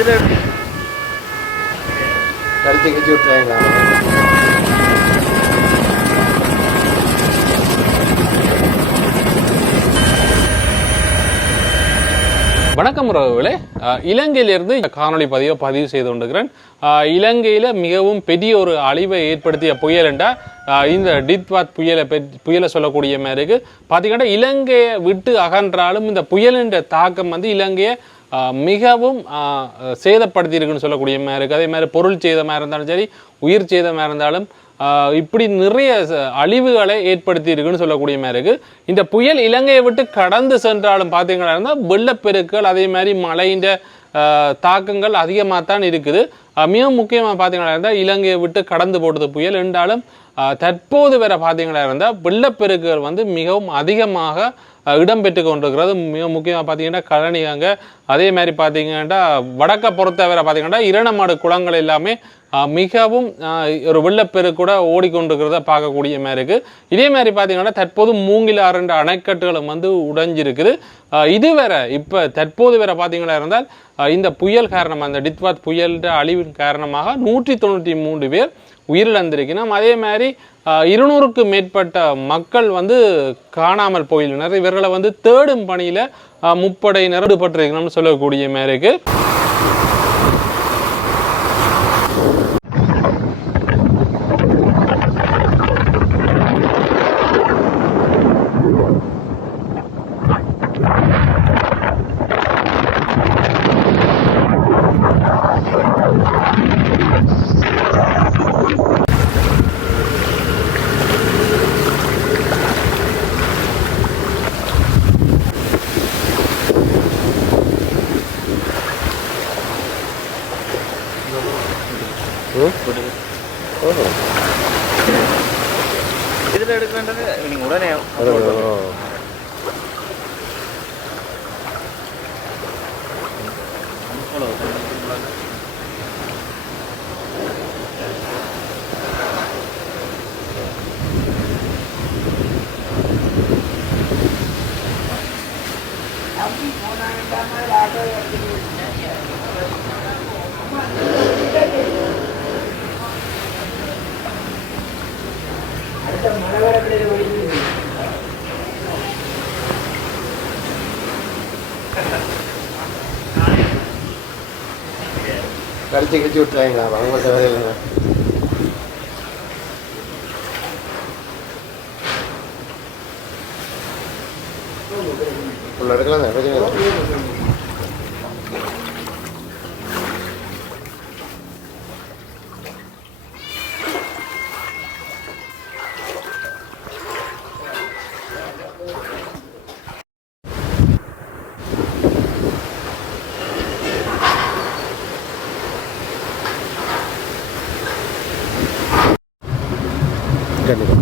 கழிச்சு கழிச்சு விட்டுறாங்களா? வணக்கம் உறவுகளே, இலங்கையிலிருந்து காணொலி பதிவு செய்து கொண்டிருக்கிறேன். இலங்கையில் மிகவும் பெரிய ஒரு அழிவை ஏற்படுத்திய புயல் என்றால் இந்த டித்வாத் புயலை சொல்லக்கூடிய மாதிரி இருக்கு. பார்த்தீங்கன்னா இலங்கையை விட்டு அகன்றாலும் இந்த புயலின் தாக்கம் வந்து இலங்கையை மிகவும் சேதப்படுத்தி இருக்குன்னு சொல்லக்கூடிய மாதிரி இருக்குது. அதே மாதிரி பொருள் சேதமாக இருந்தாலும் சரி, உயிர் சேதமாக இருந்தாலும் இப்படி நிறைய அழிவுகளை ஏற்படுத்தி இருக்குன்னு சொல்லக்கூடிய மாதிரி இருக்கு. இந்த புயல் இலங்கையை விட்டு கடந்து சென்றாலும் பார்த்தீங்கன்னா இருந்தால் வெள்ளப்பெருக்கள் அதே மாதிரி மழையின் தாக்கங்கள் அதிகமாக தான் இருக்குது. மிக முக்கியமாக பார்த்தீங்கன்னா இருந்தால் இலங்கையை விட்டு கடந்து போட்டது புயல் என்றாலும் தற்போது வேற பார்த்தீங்கன்னா இருந்தால் வெள்ளப்பெருக்குகள் வந்து மிகவும் அதிகமாக இடம்பெற்று கொண்டிருக்கிறது. மிக முக்கியமாக பார்த்தீங்கன்னா கழனியாங்க, அதே மாதிரி பார்த்தீங்கன்னா வடக்க பொறுத்தவரை பார்த்தீங்கன்னா இரணமாடு குளங்கள் எல்லாமே மிகவும் ஒரு வெள்ளப்பெருக்கு கூட ஓடிக்கொண்டிருக்கிறத பார்க்கக்கூடிய மாதிரி இருக்குது. இதே மாதிரி பார்த்தீங்கன்னா தற்போது மூங்கிலாறு என்ற அணைக்கட்டுகளும் வந்து உடைஞ்சிருக்குது. இது வேற இப்போ தற்போது வேற பார்த்தீங்கன்னா இருந்தால் இந்த புயல் காரணமாக, இந்த டித்வாத் புயல் அழிவின் காரணமாக 193 பேர் உயிரிழந்திருக்கணும். அதே மாதிரி 200க்கு மேற்பட்ட மக்கள் வந்து காணாமல் போயினர். இவர்களை வந்து தேடும் பணியில் முப்படையினர் ஈடுபட்டிருக்கணும்னு சொல்லக்கூடிய மாதிரி இருக்கு. இதில் எடுக்கலான்றது நீங்கள் உடனே கழிச்சு கழிச்சு விட்டுறாங்களா? அவங்கள்ட்ட வேலையில்லைங்க. உள்ள எடுக்கலாம் தான் பிரச்சனை இல்லை. கண்டிப்பாக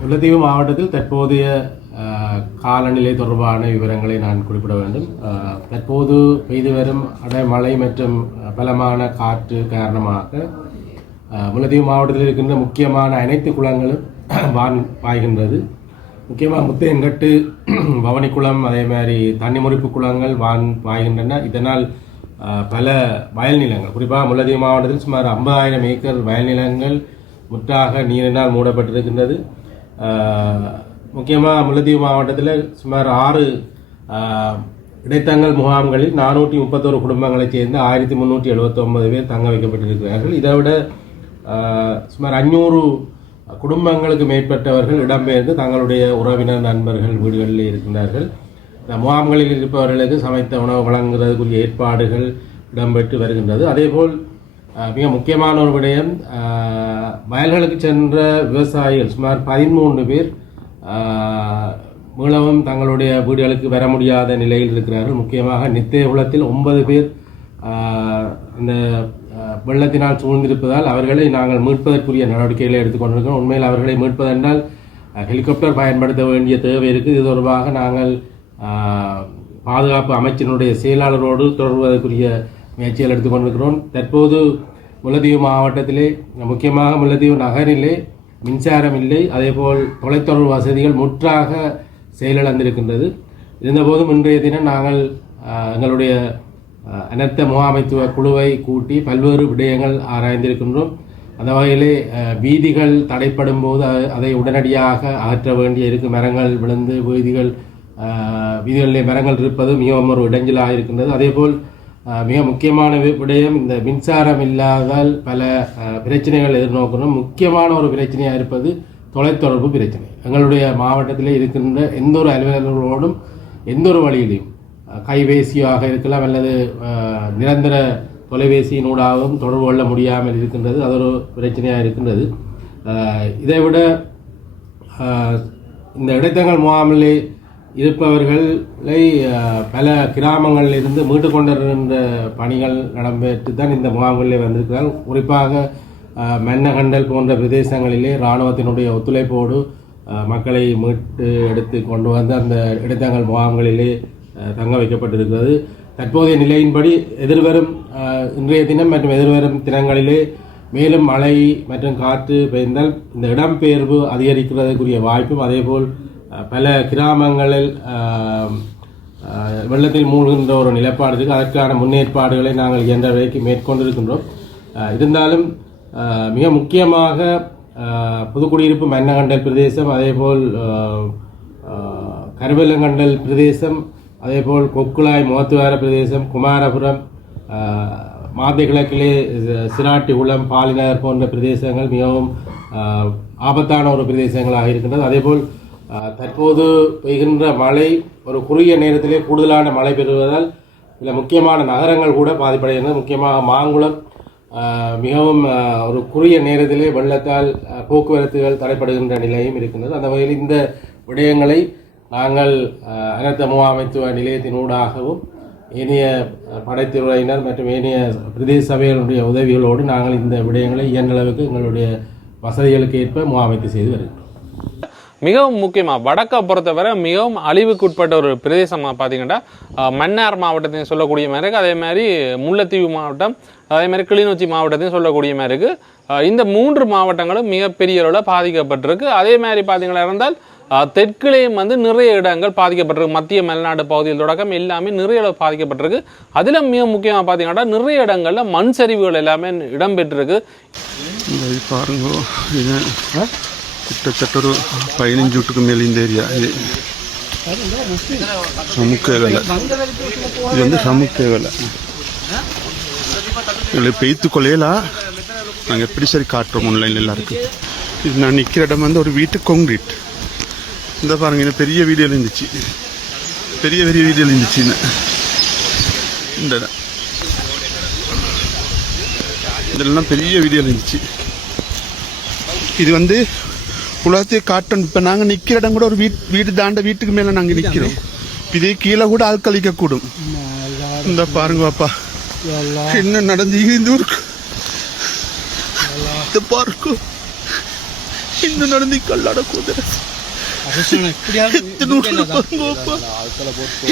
முல்லைத்தீவு மாவட்டத்தில் தற்போதைய காலநிலை தொடர்பான விவரங்களை நான் குறிப்பிட வேண்டும். தற்போது பெய்து வரும் அடைமழை மற்றும் பலமான காற்று காரணமாக முல்லைத்தீவு மாவட்டத்தில் இருக்கின்ற முக்கியமான அனைத்து குளங்களும் வான் பாய்கின்றது. முக்கியமாக முத்தையங்கட்டு, பவனிக்குளம், அதே மாதிரி தண்ணி முறிப்பு குளங்கள் வான் பாய்கின்றன. இதனால் பல வயல் நிலங்கள், குறிப்பாக முல்லைத்தீவு மாவட்டத்தில் சுமார் 50,000 ஏக்கர் வயல் நிலங்கள் முற்றாக நீரினால் மூடப்பட்டிருக்கின்றது. முக்கியமாக முல்லைத்தீவு மாவட்டத்தில் சுமார் 6 இடைத்தங்கல் முகாம்களில் 431 குடும்பங்களைச் சேர்ந்த 1379 பேர் தங்க வைக்கப்பட்டிருக்கிறார்கள். இதை விட சுமார் 500 குடும்பங்களுக்கு மேற்பட்டவர்கள் இடம்பெயர்ந்து தங்களுடைய உறவினர் நண்பர்கள் வீடுகளில் இருக்கின்றார்கள். இந்த முகாம்களில் இருப்பவர்களுக்கு சமைத்த உணவு வழங்குவதற்குரிய ஏற்பாடுகள் இடம்பெற்று வருகின்றது. அதேபோல் மிக முக்கியமான ஒரு விடயம், வயல்களுக்கு சென்ற விவசாயிகள் சுமார் 13 பேர் மீளவும் தங்களுடைய வீடுகளுக்கு வர முடியாத நிலையில் இருக்கிறார்கள். முக்கியமாக நித்தேகுளத்தில் 9 பேர் இந்த வெள்ளத்தினால் சூழ்ந்திருப்பதால் அவர்களை நாங்கள் மீட்பதற்குரிய நடவடிக்கைகளை எடுத்துக்கொண்டிருக்கிறோம். உண்மையில் அவர்களை மீட்பதென்றால் ஹெலிகாப்டர் பயன்படுத்த வேண்டிய தேவை இருக்குது. இது தொடர்பாக நாங்கள் பாதுகாப்பு அமைச்சினுடைய செயலாளரோடு தொடர்வதற்குரிய முயற்சிகள் எடுத்துக்கொண்டிருக்கிறோம். தற்போது முல்லைத்தீவு மாவட்டத்திலே, முக்கியமாக முல்லைத்தீவு நகரிலே மின்சாரம் இல்லை, அதேபோல் தொலைத்தொடர்பு வசதிகள் முற்றாக செயலிழந்திருக்கின்றது. இருந்தபோதும் இன்றைய தினம் நாங்கள் எங்களுடைய அனர்த்த முகாமைத்துவ குழுவை கூட்டி பல்வேறு விடயங்கள் ஆராய்ந்திருக்கின்றோம். அந்த வகையிலே வீதிகள் தடைப்படும் போது அதை உடனடியாக அகற்ற வேண்டிய இருக்கு. மரங்கள் விழுந்து வீதிகளிலே மரங்கள் இருப்பது மிகவும் ஒரு இடைஞ்சலாக இருக்கின்றது. அதேபோல் மிக முக்கியமான விடயம், இந்த மின்சாரம் இல்லாதால் பல பிரச்சனைகள் எதிர்நோக்கணும். முக்கியமான ஒரு பிரச்சனையாக இருப்பது தொலைத்தொடர்பு பிரச்சனை. எங்களுடைய மாவட்டத்திலே இருக்கின்ற எந்த ஒரு அலுவலர்களோடும் எந்த ஒரு வழியிலையும் கைபேசியாக இருக்கலாம் அல்லது நிரந்தர தொலைபேசியினூடாகவும் தொடர்பு கொள்ள முடியாமல் இருக்கின்றது. அது ஒரு பிரச்சனையாக இருக்கின்றது. இதைவிட இந்த இடைத்தங்கல் முகாமிலே இருப்பவர்களை பல கிராமங்களில் இருந்து மீட்டு கொண்டிருக்கின்ற பணிகள் நடைபெற்று தான் இந்த முகாம்களிலே வந்திருக்கிறார்கள். குறிப்பாக மன்னகண்டல் போன்ற பிரதேசங்களிலே இராணுவத்தினுடைய ஒத்துழைப்போடு மக்களை மீட்டு எடுத்து கொண்டு வந்து அந்த இடைத்தங்கல் முகாம்களிலே தங்க வைக்கப்பட்டிருக்கிறது. தற்போதைய நிலையின்படி எதிர்வரும் இன்றைய தினம் மற்றும் எதிர்வரும் தினங்களிலே மேலும் மழை மற்றும் காற்று பெய்ந்தால் இந்த இடம்பெயர்வு அதிகரிக்கிறதுக்குரிய வாய்ப்பும், அதேபோல் பல கிராமங்களில் வெள்ளத்தில் மூழ்கின்ற ஒரு நிலப்பாடு இருக்குது. அதற்கான முன்னேற்பாடுகளை நாங்கள் இயன்ற வரைக்கும் மேற்கொண்டிருக்கின்றோம். இருந்தாலும் மிக முக்கியமாக புதுக்குடியிருப்பு மன்னகண்டல் பிரதேசம், அதேபோல் கருவலங்கண்டல் பிரதேசம், அதேபோல் கொக்குளாய் முகத்துவார பிரதேசம், குமாரபுரம், மாந்தை கிழக்கிலே சிராட்டிகுளம், பாலிநகர் போன்ற பிரதேசங்கள் மிகவும் ஆபத்தான ஒரு பிரதேசங்களாக இருக்கின்றது. அதேபோல் தற்போது பெய்கின்ற மழை ஒரு குறுகிய நேரத்திலே கூடுதலான மழை பெறுவதால் சில முக்கியமான நகரங்கள் கூட பாதிப்படைகின்றன. முக்கியமாக மாங்குளம் மிகவும் ஒரு குறுகிய நேரத்திலே வெள்ளத்தால் போக்குவரத்துகள் தடைப்படுகின்ற நிலையும் இருக்கின்றது. அந்த வகையில் இந்த விடயங்களை நாங்கள் அனர்த்த முகாமைத்துவ நிலையத்தினூடாகவும் ஏனைய படைத்துறையினர் மற்றும் ஏனைய பிரதேச சபைகளுடைய உதவிகளோடு நாங்கள் இந்த விடயங்களை இயன்றளவுக்கு எங்களுடைய வசதிகளுக்கு ஏற்ப முகாமைத்து செய்து வருகிறோம். மிகவும் முக்கியமாக வடக்கை பொறுத்தவரை மிகவும் அழிவுக்குட்பட்ட ஒரு பிரதேசமாக பார்த்தீங்கன்னா மன்னார் மாவட்டத்தையும் சொல்லக்கூடிய மாதிரி இருக்குது. அதே மாதிரி முல்லைத்தீவு மாவட்டம், அதே மாதிரி கிளிநொச்சி மாவட்டத்தையும் சொல்லக்கூடிய மாதிரி இருக்குது. இந்த 3 மாவட்டங்களும் மிகப்பெரிய அளவில் பாதிக்கப்பட்டிருக்கு. அதே மாதிரி பார்த்தீங்கன்னா இருந்தால் தெற்கிலேயும் நிறைய இடங்கள் பாதிக்கப்பட்டிருக்கு. மத்திய மலைநாடு பகுதியில் தொடக்கம் எல்லாமே நிறைய அளவு பாதிக்கப்பட்டிருக்கு. அதில் மிக முக்கியமாக பார்த்தீங்கன்னா நிறைய இடங்களில் மண் சரிவுகள் எல்லாமே இடம்பெற்றிருக்கு. பாருங்க, இது கிட்டத்தட்ட ஒரு 15 வீட்டுக்கு மேலே இந்த ஏரியா. இது சமுக்க வேலை, இது சமுக்க வேலை. இதில் பெய்த்து கொள்ளையலாம் நாங்கள் எப்படி சரி காட்டுறோம் ஆன்லைனில் எல்லாருக்கும். இது நான் நிற்கிற இடம் ஒரு வீட்டு கான்கிரீட். இந்த பாருங்க, இன்னும் பெரிய வீடியோவில் இருந்துச்சு, பெரிய வீடியோவில் இருந்துச்சு. இந்த இடம் இதெல்லாம் பெரிய வீடியோவில் இருந்துச்சு. இது உலகத்தையே காட்டணும். இப்போ நாங்கள் நிற்கிற இடம் கூட ஒரு வீடு தாண்ட வீட்டுக்கு மேலே நாங்கள் நிற்கிறோம். இதே கீழே கூட ஆட்களிக்கக்கூடும். இந்த பாருங்க பாப்பா என்ன நடந்து இந்த ஊருக்கு. பாருங்க இன்னும் நடந்து கல்லாட கூதற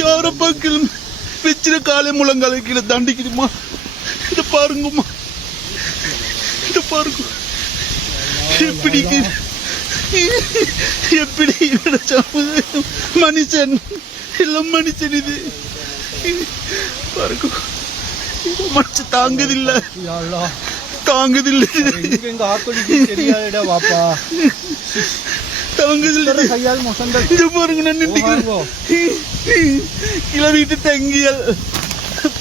யார பக்கம் வச்சிரு காலை முழங்கால கீழே தாண்டிக்குதுமா. இத பாருங்கம்மா, இத பாருங்க எப்படி எப்படி மனுஷன் எல்லாம் மனுஷன். இது பாருங்க மனசு தாங்குதில்லை தாங்குதில்லை இது பாருங்க. நான் நின்றுக்கிறேன் கீழே வீட்டு தங்கியல்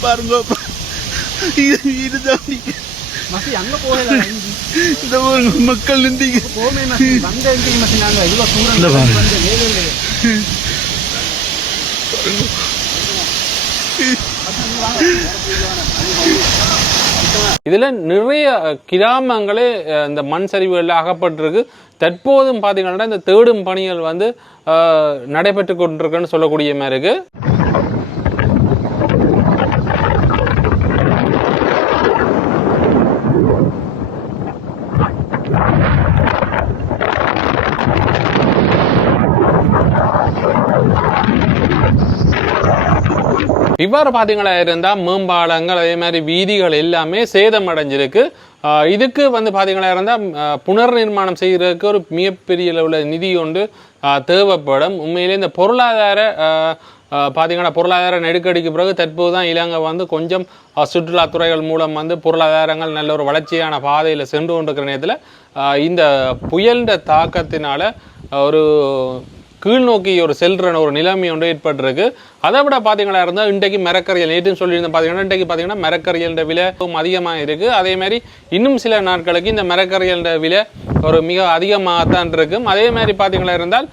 பாருங்க இதுதான் மக்கள் நின்றீங்க. இதுல நிறைய கிராமங்களே இந்த மண் சரிவுகளில் அகப்பட்டிருக்கு. தற்போதும் பார்த்தீங்கன்னா இந்த தேடும் பணிகள் வந்து நடைபெற்று கொண்டிருக்குன்னு சொல்லக்கூடிய மாதிரி இருக்கு. இவ்வாறு பார்த்தீங்களா இருந்தால் மேம்பாலங்கள் அதே மாதிரி வீதிகள் எல்லாமே சேதமடைஞ்சிருக்கு. இதுக்கு வந்து பார்த்தீங்களா இருந்தால் புனர் நிர்மாணம் செய்கிறதுக்கு ஒரு மிகப்பெரிய அளவில் நிதி ஒன்று தேவைப்படும். உண்மையிலே இந்த பொருளாதார பார்த்தீங்கன்னா பொருளாதார நெருக்கடிக்கு பிறகு தற்போது தான் இலங்கை வந்து கொஞ்சம் சுற்றுலாத்துறைகள் மூலம் வந்து பொருளாதாரங்கள் நல்ல ஒரு வளர்ச்சியான பாதையில் சென்று கொண்டிருக்கிற நேரத்தில் இந்த புயலின் தாக்கத்தினால ஒரு கீழ்நோக்கி ஒரு செல்ற ஒரு நிலைமை ஒன்று ஏற்பட்டிருக்கு. அதை விட பார்த்தீங்களா இருந்தால் இன்றைக்கு மரக்கறியல் நேற்றுன்னு சொல்லியிருந்தேன் பார்த்தீங்கன்னா இன்றைக்கு பார்த்தீங்கன்னா மரக்கறியல் விலை அதிகமாக இருக்குது. அதே மாதிரி இன்னும் சில நாட்களுக்கு இந்த மரக்கறியல் விலை ஒரு மிக அதிகமாகத்தான் இருக்கும். அதே மாதிரி பார்த்தீங்களா இருந்தால்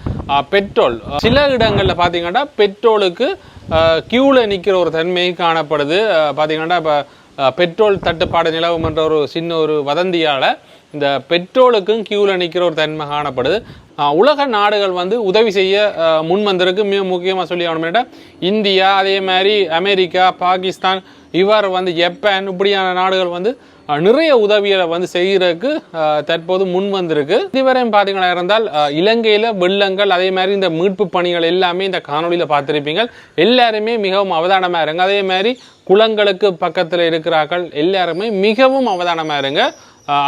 பெட்ரோல் சில இடங்களில் பார்த்தீங்கன்னா பெட்ரோலுக்கு கியூவில் நிற்கிற ஒரு தன்மை காணப்படுது. பார்த்தீங்கன்னா இப்போ பெட்ரோல் தட்டுப்பாடு நிலவும் என்ற ஒரு சின்ன ஒரு வதந்தியால் இந்த பெட்ரோலுக்கும் கியூவில் நிற்கிற ஒரு தன்மை காணப்படுது. உலக நாடுகள் வந்து உதவி செய்ய முன் வந்திருக்கு. மிக முக்கியமாக சொல்லி ஆகணும்னா இந்தியா, அதே மாதிரி அமெரிக்கா, பாகிஸ்தான், இவ்வாறு வந்து ஜப்பான் இப்படியான நாடுகள் வந்து நிறைய உதவிகளை வந்து செய்கிறதுக்கு தற்போது முன் வந்திருக்கு. இதுவரையும் பார்த்தீங்கன்னா இருந்தால் இலங்கையில் வெள்ளங்கள் அதே மாதிரி இந்த மீட்பு பணிகள் எல்லாமே இந்த காணொலியில் பார்த்துருப்பீங்க. எல்லாருமே மிகவும் அவதானமாக இருங்க. அதே மாதிரி குளங்களுக்கு பக்கத்தில் இருக்கிறார்கள் எல்லாருமே மிகவும் அவதானமாக இருங்க.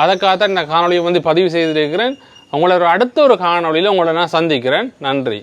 அதற்காகத்தான் இந்த காணொலியை வந்து பதிவு செய்திருக்கிறேன். உங்களோட அடுத்த ஒரு காணொலியில் உங்களை நான் சந்திக்கிறேன். நன்றி.